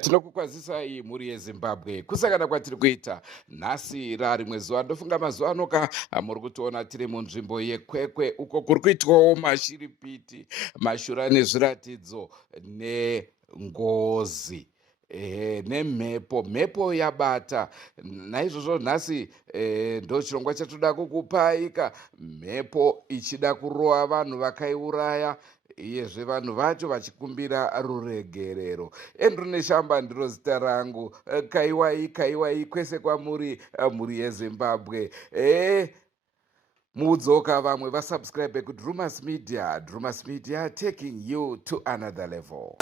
Tinokukwazisai mhuri yeZimbabwe kusakana kwatiri kuita nhasi rarimwe zuva. Ndofunga mazuva anoka muri kutoona tiri munzvimbo yekwekwe uko kuri kuitwawo mashiripiti, mashura nezviratidzo nengozi mhepo yabata. Naizvozvo nhasi ndo chirongwa chatoda kukupaika, mhepo ichida kurova vanhu vakaiuraya, iyezve vanhu vacho vachikumbira ruregerero. Andrew Neshamba ndiro zita rangu. Kaiwai kwese kwamuri mhuri yeZimbabwe. Mudzoka vamwe vasubscribe ku Drumas Media, taking you to another level.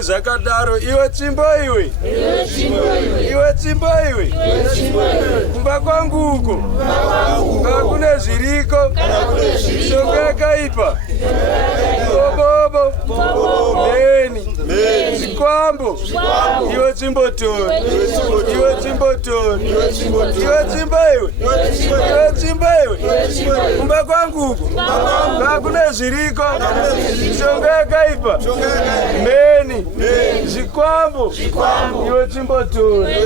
Zvakadaro iwe tsvimbo iwe kumba kwangu uko kune zviriko shonga yakaipa bobo meni zikwambo iwe tsvimbo tori kumba kwangu uko kune zviriko shonga yakaipa meni zikwambo iwe tsvimbo tori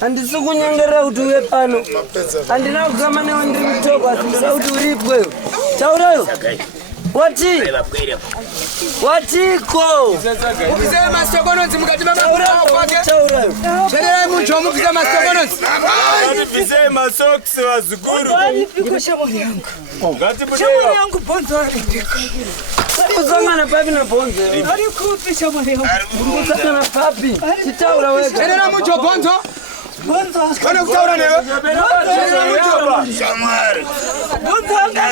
Andisi kunyangera kuti uye pano. Andina kugama newe ndiri mutoko asi ndira kuti uripweyo. Taurayo. Wati? Watiko. Mukizema masokononzi mukati mamabura kwake. Taurayo. Chenera muntu omukizema masokononzi. Vise masoksi wazukuru. Ndiko shamuri yangu. Ngati Shamuri yangu bonzo aripika. Uzangana papi na bonzo. Ari kupi shamuri yangu. Uzangana papi. Chitaura wega. Chenera muntu bonzo. Bonzo. Kana kutaura newe. Chenera muntu. Shamari. Bonzo anga.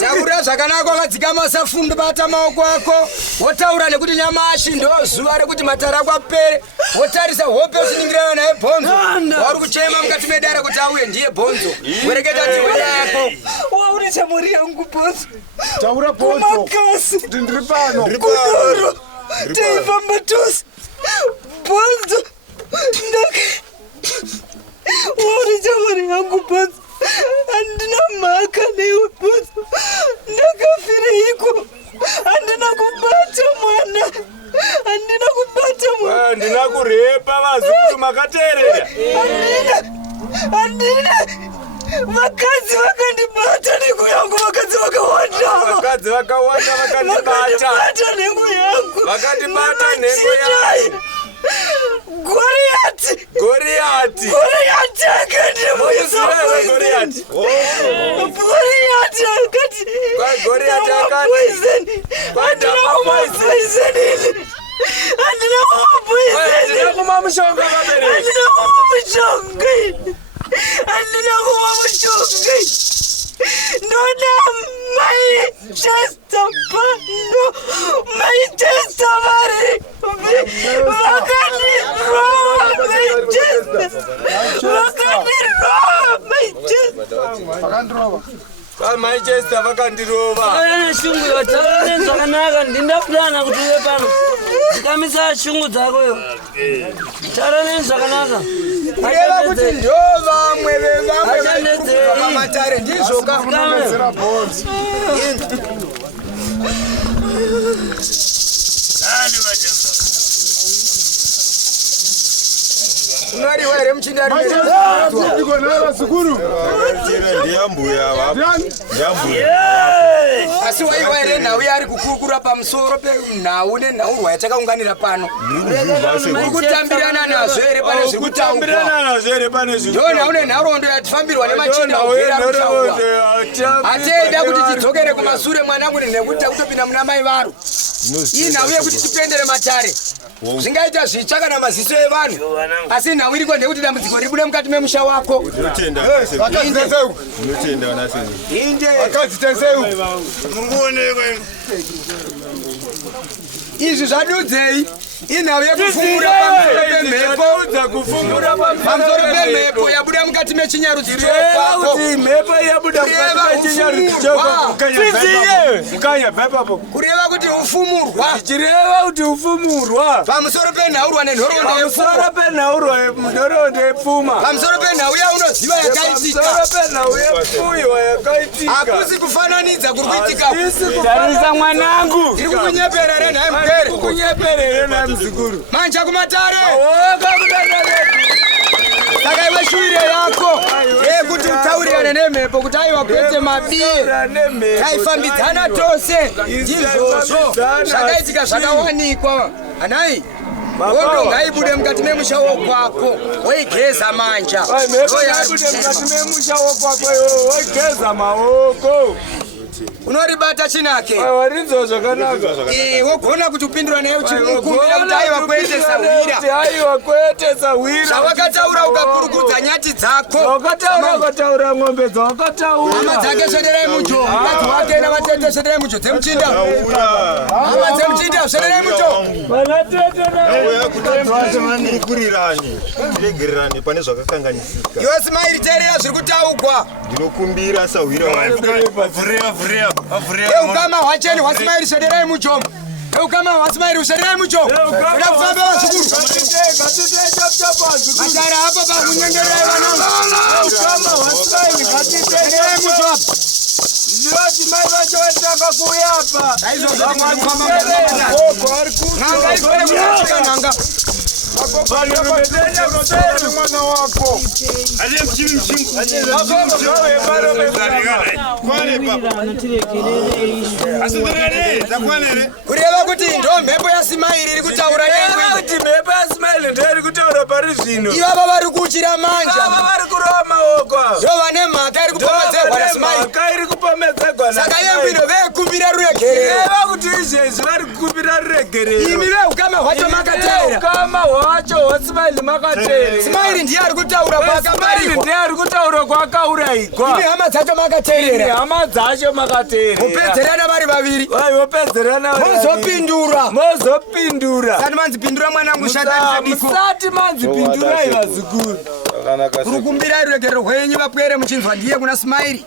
Taura zvakanaka wakadzikama masafundo bata maoko ako wotaura nekuti nyamashi ndo zuva rekuti matara ako apere wotarisa hope usiningirana naye bhonzo wauri kuchema mukati medare kuti auye ndiye bhonzo wereketa tiwera yako wauri shamuri yangu bonzo Taura bhonzo. Makasi. Ndiri pano. Kudoro. Teifamba tose. Bonzo. Wauri shamuri yangu bonzo. Andina mhaka newe bonzo. Ndakafire iko. Andina kubata mwana. Andina kubata mwana. Ndina kurepa vazukuru makateerera. Andina. Vakadzi vakandibata nengu yangu. Vakadzi vakawanda. Vakadzi vakawanda vakandibata. Vakandibata nengu yangu. Vakandibata nengu yangu. Goriati. Goriati. Goriati akandibata. Goriati. Goriati akati. Goriati akati. Poison. Andina poison. Ndina kumwa mushonga vabereki. Andina kumwa mushonga. Nona mai chesta pano. Mai chesta vari. Vakani roa mai chesta. Vakani roa mai chesta. Manchester vakandirova. Ane shungu yataura nezvakanaka ndindakurana kuti uye pano. Ndikamisa shungu dzako yo. Taura nezvakanaka. kureva kuti ndo vamwe vamatare ndizvoka Unari were mchindari. Ndiko nayo sukuru. Ndiambuya wapo. Asi waiwere nawe ari kukukura pamusoro pe naune naurwa yatakaunganira pano. Kutambirana nazo ere pane zvekutaurwa. Ndona une narondo yatifambirwa nemachinda ogera mutaurwa. Atenda kuti tidzokere kumasure mwanangu nekuti takutopinda muna mai varo. Iyi nhau yekuti tipendere matare. Zvingaita zvitsva kana maziso evanhu. Asi nhau iriko ndekuti dambudziko ribude mukati memusha wako. Izvi zvadudzei. Inhau yekufumura pamusoro pemhepo yabuda mukati mechinyarudzi chako. Kureva kuti ufumurwa pamusoro penhaurwa nenhoroondo yepfuma pamusoro penhau yaunoziva yakaitika. Hakusi kufananidza kuri kuitika. Tarisa mwanangu. Ndiri kukunyepera renhai mukuru. Manja kumatare. Saka iwe shuire yako yekuti utaurirane nemhepo kuti aiwa kwete mabiye taifambidzana tose ndizvozvo zvakaitika zvakawanikwa. Anai wondo ngaibude mukati memusha wokwako woigeza manja unoribata chinake Warinzo zvakanaka. wogona kuti upindura naye uchikumbira kuti aiwa kuendesa hwira zvawakataura ukapurukudza nyati dzako. Wakataura ng'ombe dzawakataura. Hama dzake svederai mucho mukadzi wake navatete svederai mucho dzemuchinda. Hama dzemuchinda svederai mucho. Regererane pane zvakakanganisika. Iwe Smairi teerera zviri kutaugwa. Ndinokumbira sahwira Eukama hwacheni hwaSmairi svederai mucho. Eukama hwaSmairi svederai mucho. Uda kufamba vazukuru. Matara apa pakunyengerai vanangu. Eukama hwaSmairi Svederai mucho. Zvoti mai vacho vatanga kuuya apa. Nanga ikone kunatsika nanga. Mwana wako. Kureva kuti ndo mhepo yaSmairi iri kutaura kuti mhepo yaSmairi ndiyo iri kutaura pari zvino. ivava vari kuchira manja. Vari kurova maoko. Ndo vane mhaka iri kupomedzerwa naSmairi. Mhaka iri kupomedzerwa naSmairi. Saka yembindo vekumbira ruregerero. Reva kuti izvezvi vari kukumbira ruregerero. Imi veukama hwacho makateera. Ukama hwacho hwaSmairi makateera. Smairi ndiye ari kutaura kwakabarirwa. Ndiye ari kutaura kwakaurayikwa. Imi hama dzacho makateerera. Hama dzacho makateerera. Mupedzerana vari vaviri. Vopedzerana mozopindura. Sati manzi pindura mwanangu shatarisabiko. Musati manzi pindurai vazukuru. Kurukumbirai ruregerero rwenyu vapwere muchinzwa ndiye kuna Smairi.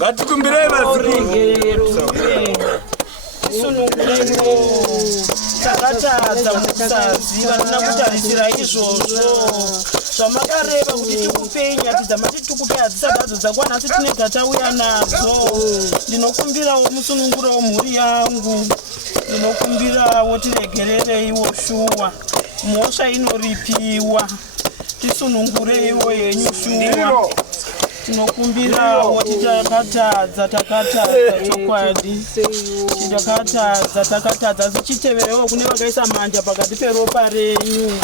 Ngatikumbirai vazukuru. Takatadza musaziva nakutarisira izvozvo zvamakareva kuti tikupei nyati dzamati tikupe hadzisati hadzo dzakwana asi tinega tauya nadzo. Ndinokumbirawo musununguro wemhuri yangu, ndinokumbirawo tiregerereiwo shuwa, mhosva inoripiwa, tisunungureiwo yenyu shuwa. Tinokumbirawo titakatadza chokwadi, takatadza sichiteverewo kune vakaisa manja pakati peropa renyu.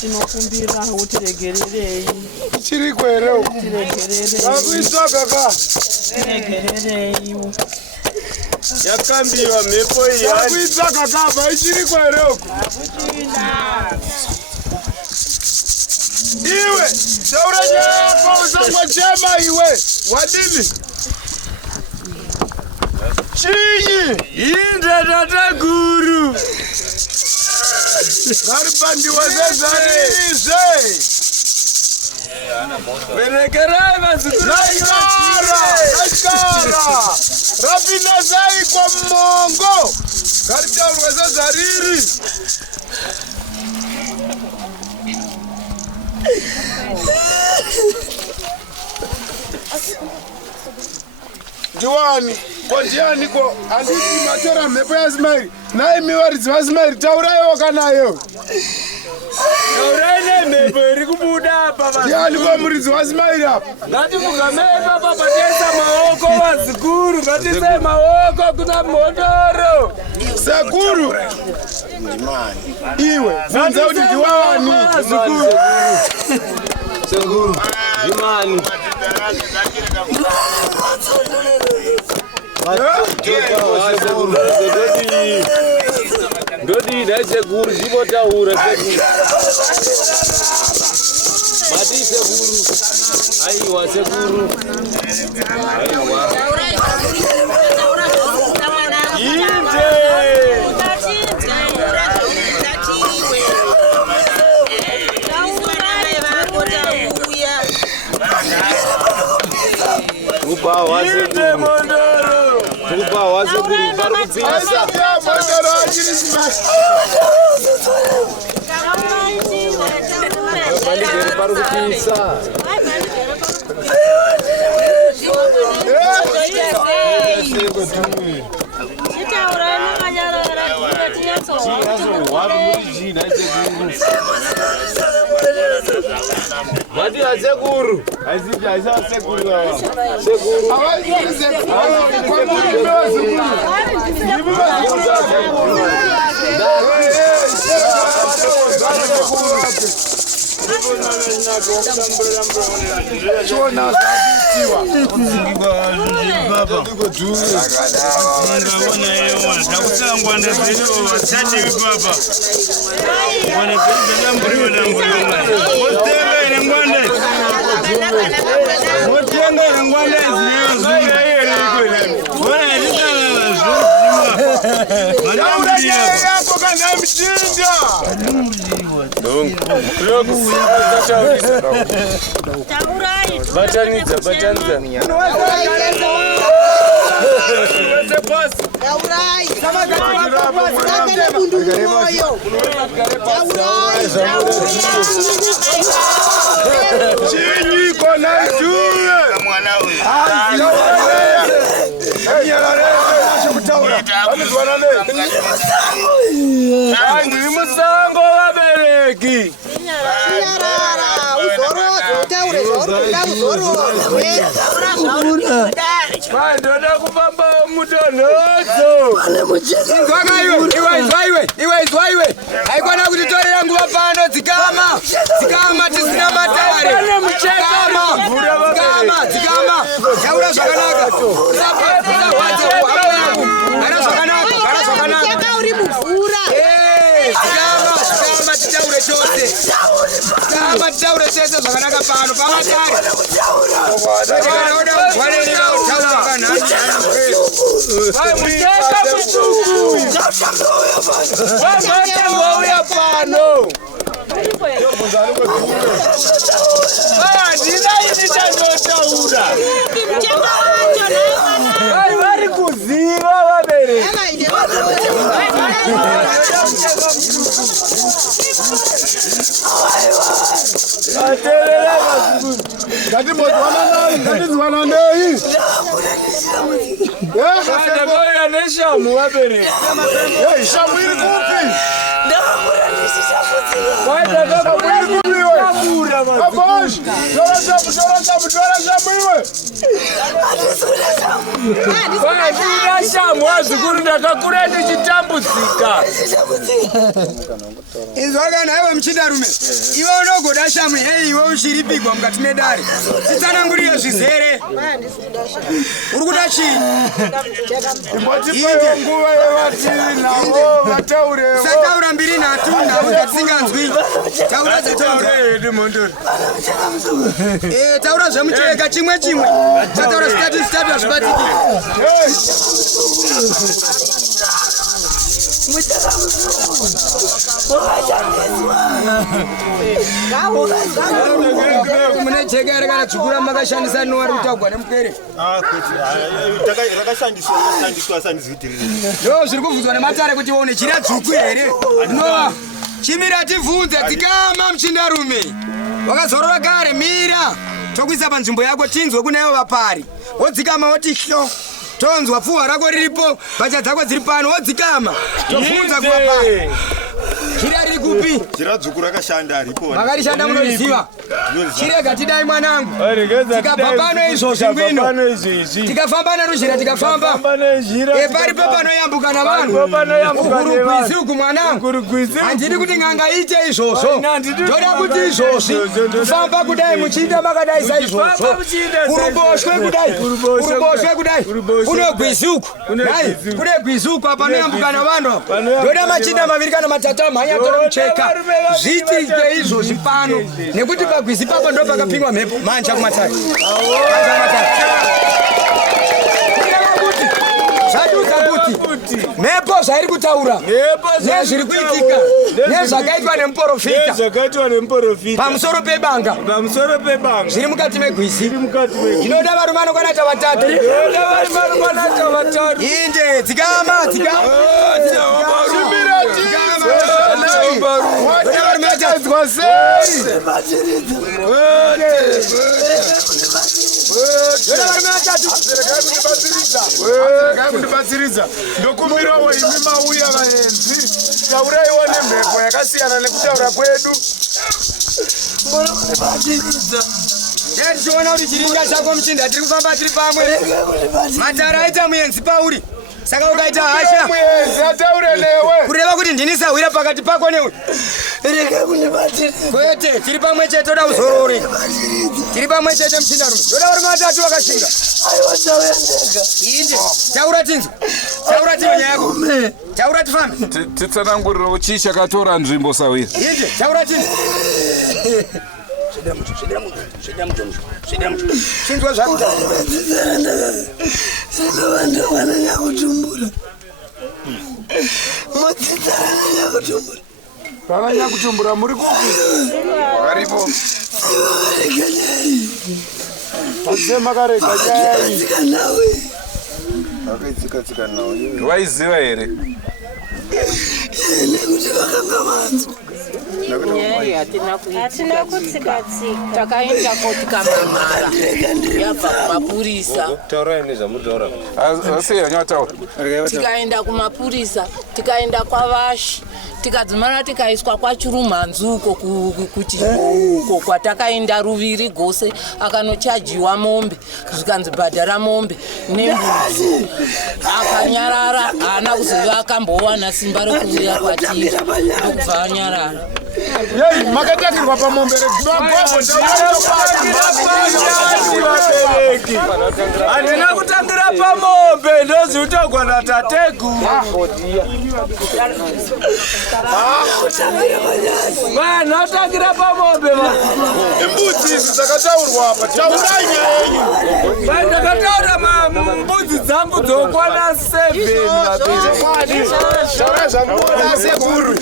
Tinokumbirawo tiregererei. Chiriko here uku. Tiregererei. Yakambiwa mhepo iyi. Yakuitsvaka kava ichiriko here uku. Iwe, taura nyako usangochema iwe. Wadini? Chinyi? Indadada guru. Varipandiwa zezarize. Verekerai vazukuru. Naikara. Rapina zai kwa mongo. Garitaurwa zezariri. Ndiwani, kondiani ko anditi matora mhepo yaSmairi. Nai miwaridzi vaSmairi tauraiwo kanayo. Urene meberi kubuda baba. Ndiani kwa muridzi wasimaira. Ngati mugameba baba tesa maoko wazikuru. Ngati se maoko kuna Mondoro. Sekuru. Iwe. Funza kuti ndiwani. Sekuru. Imani. Ndodi sekuru zibotaura sekuru. Mati sekuru. Aiwa sekuru. Aiwa. Inde. Uba wasekuru. Mondoro. Uba wasekuru parubisa. Mondoro achirisima. Bandikere parubisa. Mati asekuru. Aisija asekuru. Sekuru. Chona zabitiwa. Musango wabereki. Ndoda kufamba mutonhodzo. Iwe. Haikona kutitorera nguva pano dzikama. Dzikama tisina matare. Dzikama. Taura zvakanaka. Gara zvakanaka. Uri muvhura. Dzikama titaure chose. Titaure chose zvakanaka pano pamatare. Vari kuziva vabereki. Neshamu vabereki. Shamu iri kupi? Shamu wazikuru ndakakura ndichitambudzika. Izvakana iwe muchindarume. Iwe unogoda shamu hei iwe uchiripigwa mukati medare. Titsanangurire zvizere. Uri kuda chii? Nguva yevatiri navo vataurevo. Sataura mbiri nhatu nhau dzatinganzwi. Taura dzataura. Taura zvemucheka chimwe. Tataura zitatu hazvibatiki. Mune cheka ere kana chukura makashandisa nowari kutagwa nemupere. Ndo zviri kubvunzwa nematare kuti waone chira dzvuku here. No. Chimira tivhunze dzikama muchindarume. Wakazorora kare mira. Tokuisa panzvimbo yako tinzwe kunevo vapari. Wodzikama woti hlo. Tonzwa pfuva rako riripo, bhacha dzako dziri pano wodzikama. Tobvunza kuva pari. Chira riri vari kupi? Chiradzukura kashanda aripo. Makarishanda munoziva. Chirega tidai mwanangu. Tikabva pano izvozvi ngwino. Tikafamba neruzhira tikafamba. Paripo panoyambuka navanhu. Ukurugwizi uku mwanangu. Handidi kuti nganga ite izvozvo. Ndoda kuti izvozvi kufamba kudai muchiita makadai saizvozvo. Kuruboshwe kudai. Kuruboshwe kudai. Kune gwizi uku. Kune gwizi uku panoyambuka navanhu. Ndoda machina maviri kana matatu amhanya tora mucheka. Zviti izvozvi pano. Nekuti pagwizi papo ndo pakapingwa mhepo. Manja kumatari. Zvatiudza kuti mhepo zvairi kutaura nezviri kuitika nezvakaitwa nemuprofita pamusoro pebanga zviri mukati megwizi. Ndinoda varume vanokwana vatatu. Inde dzikama kundibatsiridza ndokumirawo imi mauya vaenzi tauraiwo nemhepo yakasiyana nekutaura kwedu. tichiona kuti chiringa chako muchinda tiri kufamba tiri pamwe. Matara aita muenzi pauri saka ukaita hasha muenzi ataure newe kureva kuti ndinisahwira pakati pako newe. Kwete tiri pamwe chete. Toda uzorore tiri pamwe chete muchindarume. Toda varume vatatu vakashinga. Inde taura tinzwa. Taura tinzwa nyaya yako. Taura tifambe. Titsanangurirawo chii chakatora nzvimbo sawira. Inde taura tinzwa. Chinzwa zvako. vananyakutumbura muri kupi? Varipo. Makarega chai. Akaitsika nawo. Waiziva here? Hatina kutsika takaenda kotikamamara yabva kumapurisa. Tikaenda kumapurisa tikaenda kwavashi tikadzimana tikaiswa kwachirumhanzu uko kwatakaenda ruviri gose akanochajiwa mombe zvikanzi bhadhara mombe nembuzi akanyarara haana kuziva akambowana simba rekuuya kwatiri ndokubva anyarara. Makatakirwa pamombe handina kutangira pamombe ndozviutogwa natategu. Vanhu vatangira pamombe. imbudzi idzi dzakataurwa apa. Taurai nyaya yenyu. Ndakataura mbudzi dzangu dzokwana 7. Taurai zvanguona sekuru.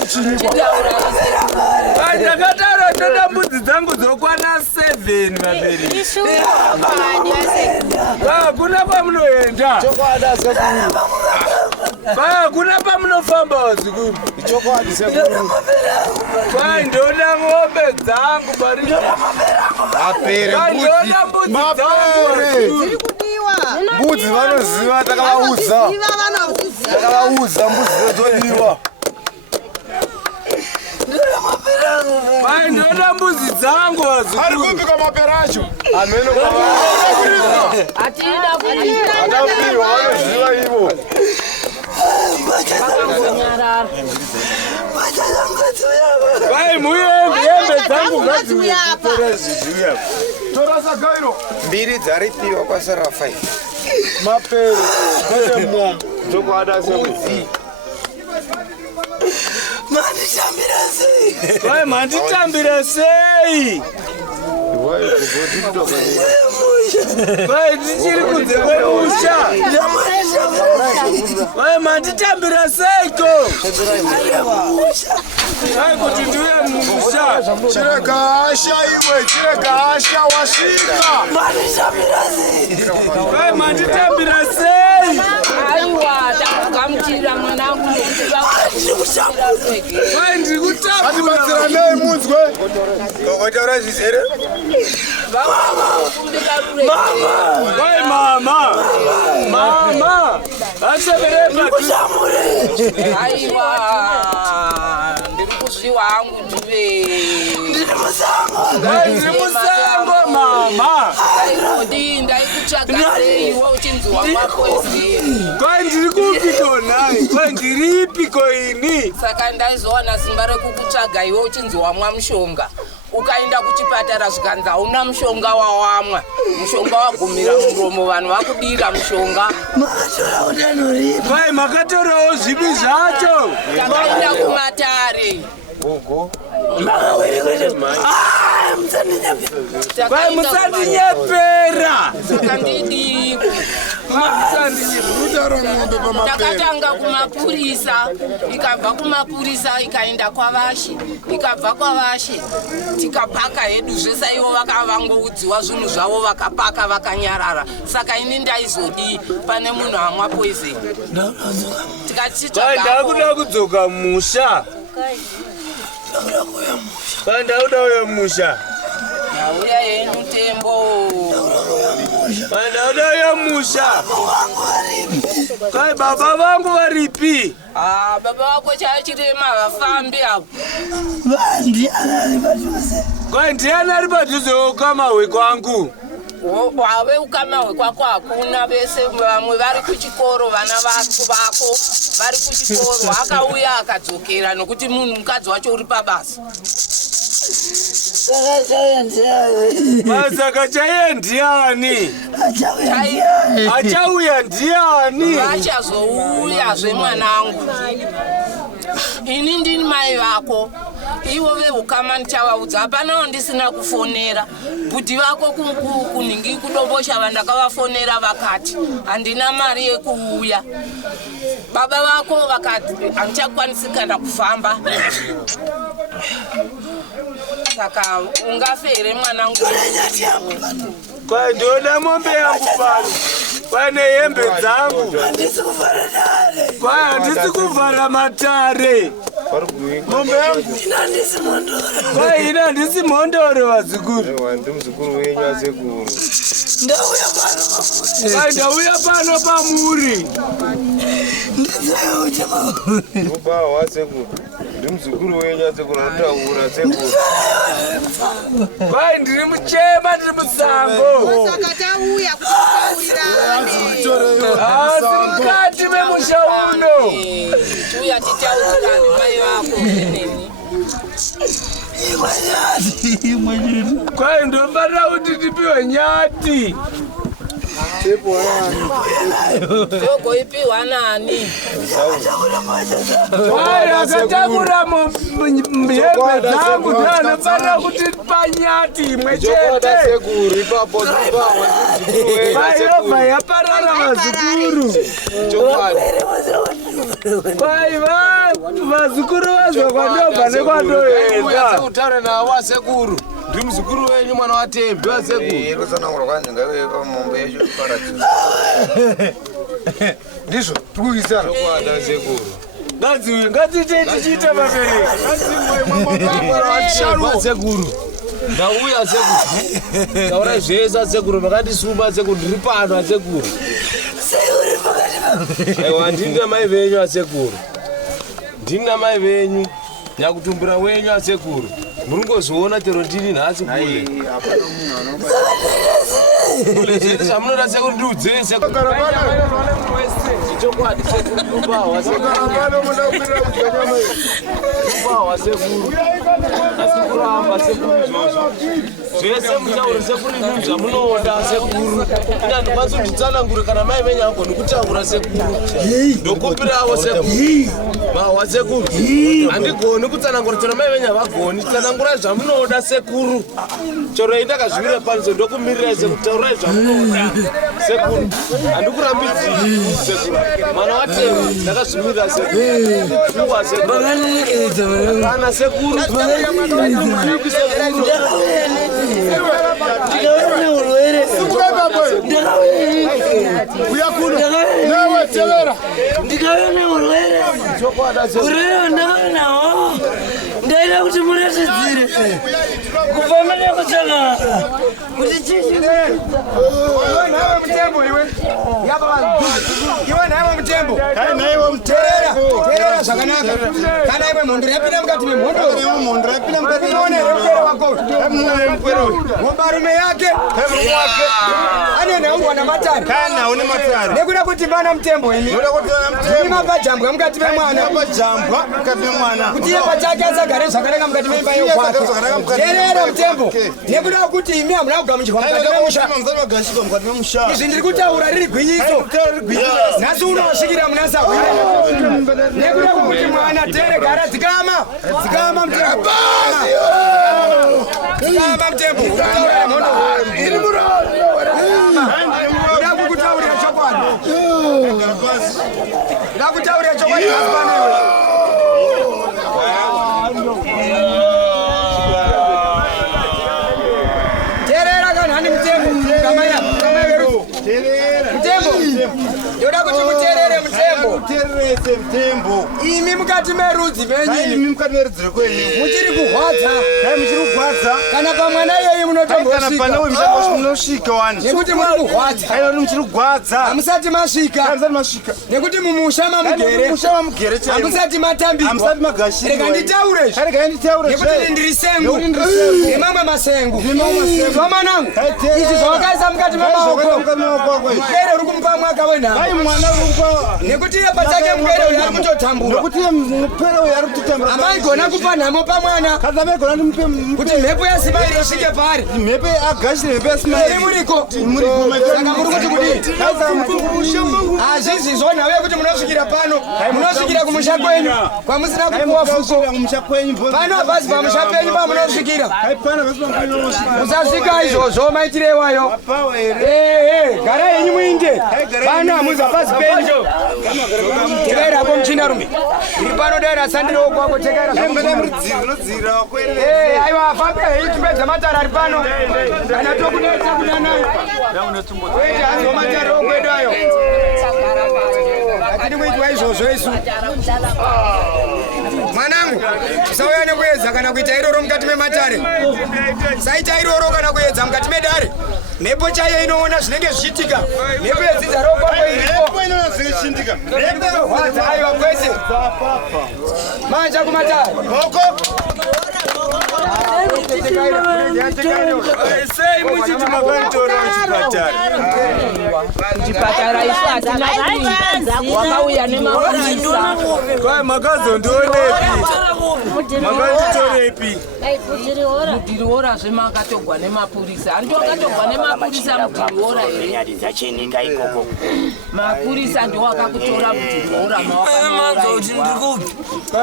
Ndakataura ndoda mbudzi dzangu dzokwana 7 vabereki. Kuna pamunoenda. Kuna pamunofamba wazikuru. Ndoda ng'ombe dzangu mbudzi vanoziva. Takavaudza mbudzi dzodiwa. ndoda mbudzi dzangu wazikuru. Ari kupika mapera acho. Atapiwa vanoziva ivo. Hembe dzangu Tora Zagairo. Mbiri dzaripiwa kwasara 5. Mapere. Kwete mombe. Chokwada sekudzi. manditambira sei? Tichiri kunze kwemusha. Manditambira seiko? Kuti ndiuye mumusha. Chirega hasha iwe. Chirega hasha wasvika. Manditambira sei? Aiwa takugamuchira mwanangu. Ndiri kutambura. Atibatsira nei munzwe? Ngotaura zvizere? Mama. Asevere Aiwa. ndiri kuzviwa hangu ndive ndiri musango mama airodi ndaikutsvaga sei iwe uchinziwa mapoezi kwai ndiri kupiko nai kwai ndiripiko ini saka ndaizowana simba rekukutsvaga iwe uchinziwa mwamushonga ukaenda kuchipatara zvikanzi hauna mushonga wawamwa mushonga wagumira muromo vanhu vakudira mushonga kwai makatorawo zvipi zvacho takaenda kumatare kwai musandinyepera saka ndidii takatanga kumapurisa ikabva kumapurisa ikaenda kwavashi ikabva kwavashi tikapaka hedu zvese ivo vakavangoudziwa zvinhu zvavo vakapaka vakanyarara saka ini ndaizodii pane munhu amwa poison ndakuda kudzoka musha ndauda uyo musha nauya yenyu tembo ndauda uyo musha kai baba vangu varipi baba vako chachirema vafambi avo kai ndiani ari padhuze ukamahwe kwangu wave ukamahwe kwako hakuna vese vamwe vari kuchikoro vana vako vari kuchikoro akauya akadzokera nokuti munhu mukadzi wacho uri pabasa saka chaiye ndiani achauya ndiani achazouyazve mwanangu ini ndini mai vako ivo veukama ndichavaudza hapanawo ndisina kufonera bhudhi vako kunhingi kudombosha vandakavafonera vakati handina mari yekuuya baba vako vakati handichakwanisi kana kufamba saka ungafe here mwanangu kwai ndoda mombe yangu pano pane hembe dzangu kwai handisi kuvhara matare mombe yangu kwai ina handisi mhondoro vazukuru kwai ndauya pano pamuri ndimuzukuru wenyu asekuru anotaura sekuru kwai ndiri muchema ndiri musango saka tauya mukati memusha uno tiuya titaurani mai vako kwai ndofanira kuti tipiwe nyati togoipiwa nani kwai akatakura hembe dzangu ndanofanira kutipa nyati imwe chete vaiyobva yaparara vazukuru kwai vazukuru vazva kwandobva nekwandoenda utaure navo asekuru ndiri muzukuru wenyu mwana watembi ndizvo tikuisana ngatiite tichiita maberekasekuru ndauya asekuru ndaurai zvese asekuru makandisuma asekuru ndiri pano asekuru aiwa ndini namai venyu asekuru ndini namai venyu nyakutumbura wenyu asekuru muri ngoziona tero ndini nhasi kule zviri zvamunoda sekuru ndiudzei sekuruchokwadi sekurubawa sekuru asi kuramba sekuru izvozvo zvese mutaure sekuru inini zvamunoda sekuru ina ndikwanisa kunditsanangure kana mai venyu angoni kutaura sekuru ndokumbirawo sekuru mawa sekuru handigoni kutsanangura chero mai venyu havagoni tsanangurai zvamunoda sekuru chero indakazvivira paniso ndokumirirai sekuru taurai zvamunoda sekuru handikurambidzii sekuru mwana watemu ndakazvimirira sekuru kana sekuru ndikave neurwere urwere ndakanawo ndaida kuti muratidzire kubva nekutanga kuti chichi mutembo iwe nawe mutembo terera zvakanaka kana iwe mhondo yapinda mukati memhondomubarume yake ane nhaungwa namatare nekuda kuti vana mutembo imi mapajambwa mukati memwana kuti iye pachake asagare zvakanaka mukati meimba yokwake terera mutembo nekuda kuti imi hamuna kugamuchirwa mukati memusha izvi ndiri kutaura riri gwinyiso nhasi unosvikira muna sahwire nekuda kuti mwana tere gara dzikama mutembo iri muroda kukutaurira chokwadi ndakutaurira chokwadi asipanewe terera kanhani mutembo mutembo ndoda kuti muterere mutembo imi mukati merudzi venyu muchiri kuhwadza kana pamwana iyeyi munotombosvikanekuti muri kuhwadza hamusati masvika nekuti mumusha mamugere hamusati matambirwa rega nditaurezvi nekuti ndiri sengu nemamwe masengu vamanangu izvi zvavakaisa mukati memaoko mugere uri kumupa mwaka wenhamo nekuti iye pachake mugere uyo ari kutotambura amaigona kupa nhamo pamwana kuti mhepo yasimairi isvike pari iri muriko saka muri kuti kudii hazvizvizvo nhau yekuti munosvikira pano munosvikira kumusha kwenyu kwamusina kupuwa fuko pano basi pamusha penyu pamunosvikira musasvika izvozvo maitirewayo gara yenyu muinde pano hamuza basi penyu tekairapo muchinarume iri pano daira sandirewo kwako aiwa fambe itipedza matara ari pano kana tokunetsa kunanayo hazomatarewo kwedu ayo atiri kuitwa izvozvo isu mwanangu usauya nekuedza kana kuita iroro mukati mematare saita iroro kana kuedza mukati medare mhepo chaiyo inoona zvinenge zvichiitika mhepo yedzidzaro kwako iripoaiwa kwese manja kumatare sei muchiti makantora kuchipatara isu hatina wakauya nemapurisa kwai makazondionepi makanditorepi mudhiriora zvemakatogwa nemapurisa hanti wakatogwa nemapurisa mudhiriora here mapurisa ndiwakakutora mudhiriora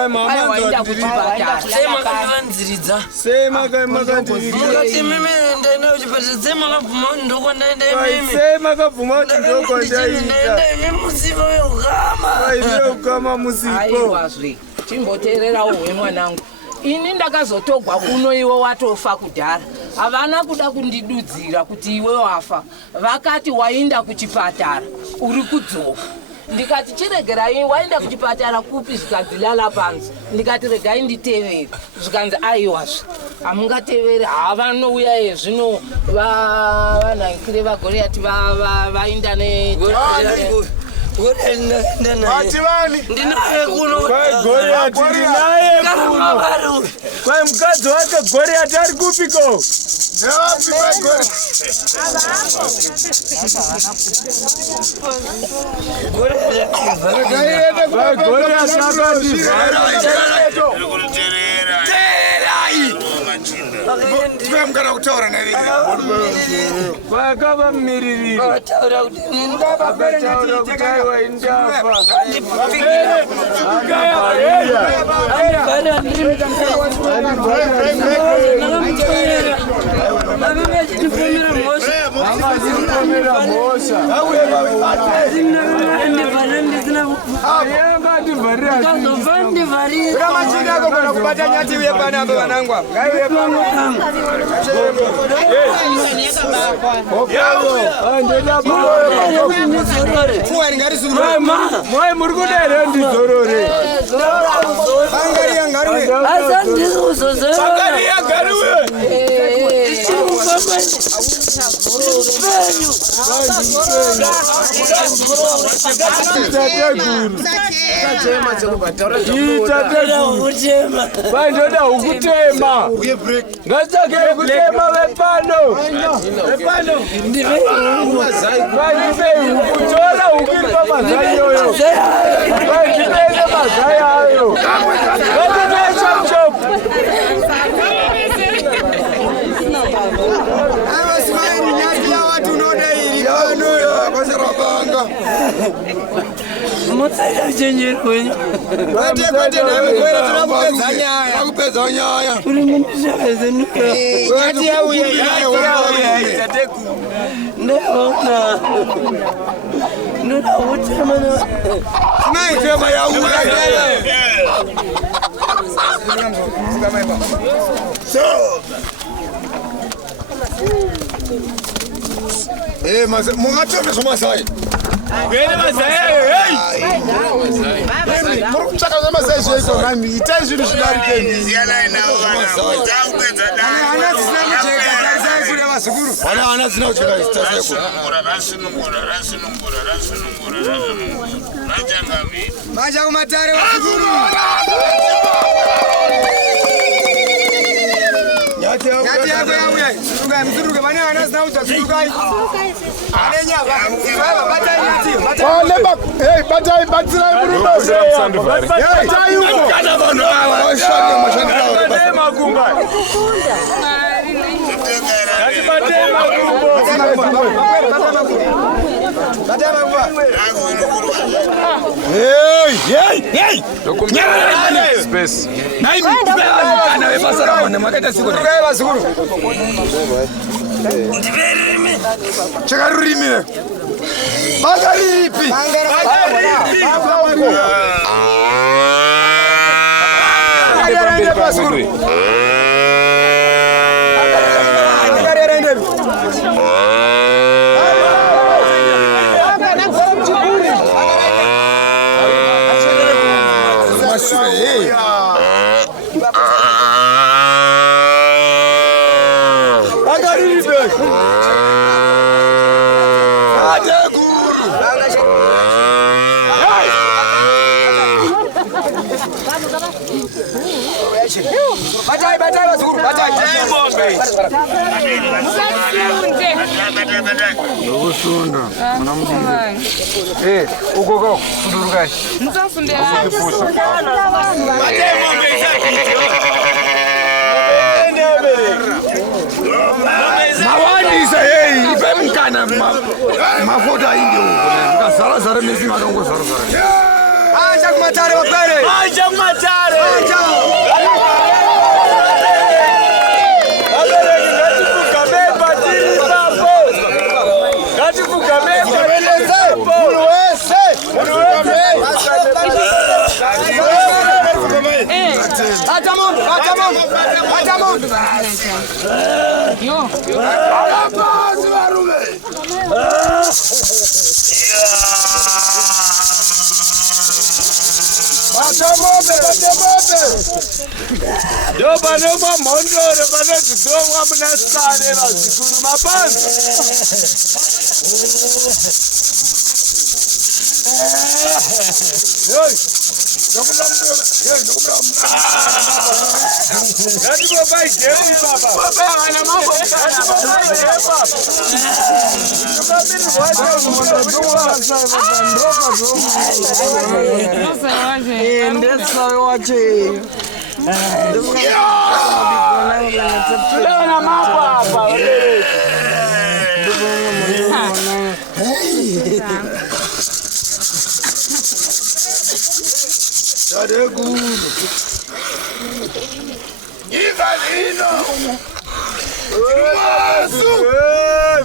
mawaenda kuchipatara sei makabvuma kuti ndokwandaitaukama musipo aiwazve chimboteererawo hwemwanangu ini ndakazotogwa kuno iwe watofa kudhara havana kuda kundidudzira kuti iwe wafa vakati wainda kuchipatara uri kudzoka ndikati chiregerai wainda kuchipatara kupi zvikanzi lala panzi ndikati regai nditevere zvikanzi aiwazve hamungatevere havanouya yezvino vanhankire vagoriati vainda kwai mukadzi wake goriati ari kupiko mukana kutaura navii kwakava mumiririri akataura kuti aiwa indafa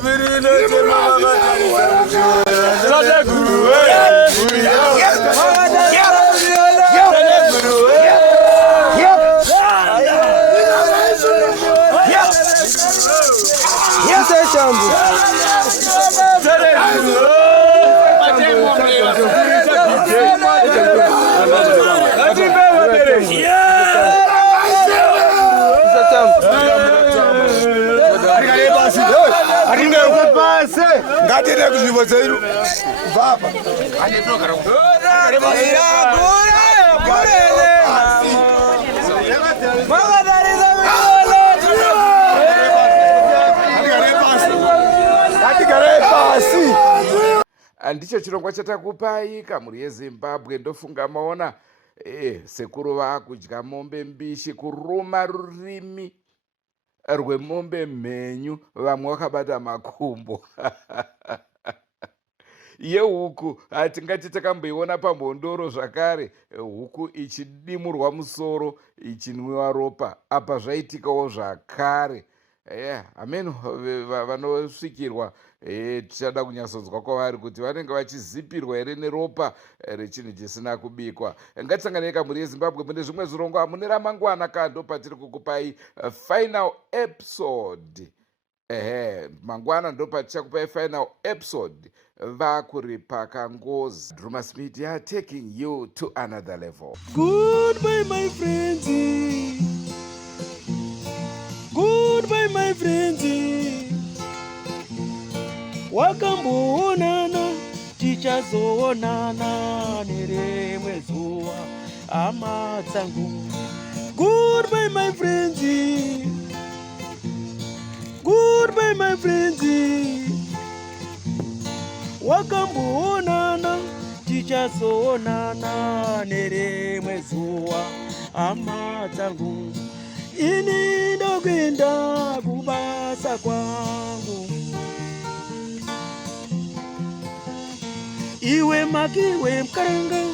Virina Ngatende kuzvivo dzedu vapa ndicho chirongwa chatakupai kamuri yezimbabwe. Ndofunga maona sekuru vakudya mombe mbishi, kuruma rurimi rwemombe mhenyu, vamwe vakabata makumbo yehuku hatingati takamboiona pamhondoro zvakare, huku ichidimurwa musoro ichinwiwa ropa. Apa zvaitikawo zvakare. Ameno vanosvikirwa tichada kunyatsonzwa kwavari kuti vanenge vachizipirwa here neropa rechinhu chisina kubikwa. Ngatisanganei kamuri yezimbabwe mune zvimwe zvirongwa mune ramangwana kando patiri kukupai final episode. Mangwana ndo patichakupai final episode. Vakuri pakangozi. Drumas Media taking you to another level. Goodbye my friends. Goodbye my friends. Wakamboonana tichazoonana nerimwe zuva hama dzangu. Goodbye my friends. Goodbye my friends. Wakamboonana tichazoonana nerimwe zuva hama dzangu. Ini ndokwenda kubasa kwangu. Iwe makiwe mkaranga.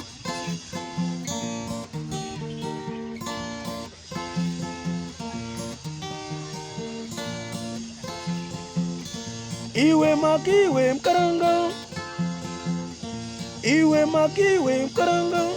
Iwe makiwe mkaranga. Iwe makiwe mkaranga.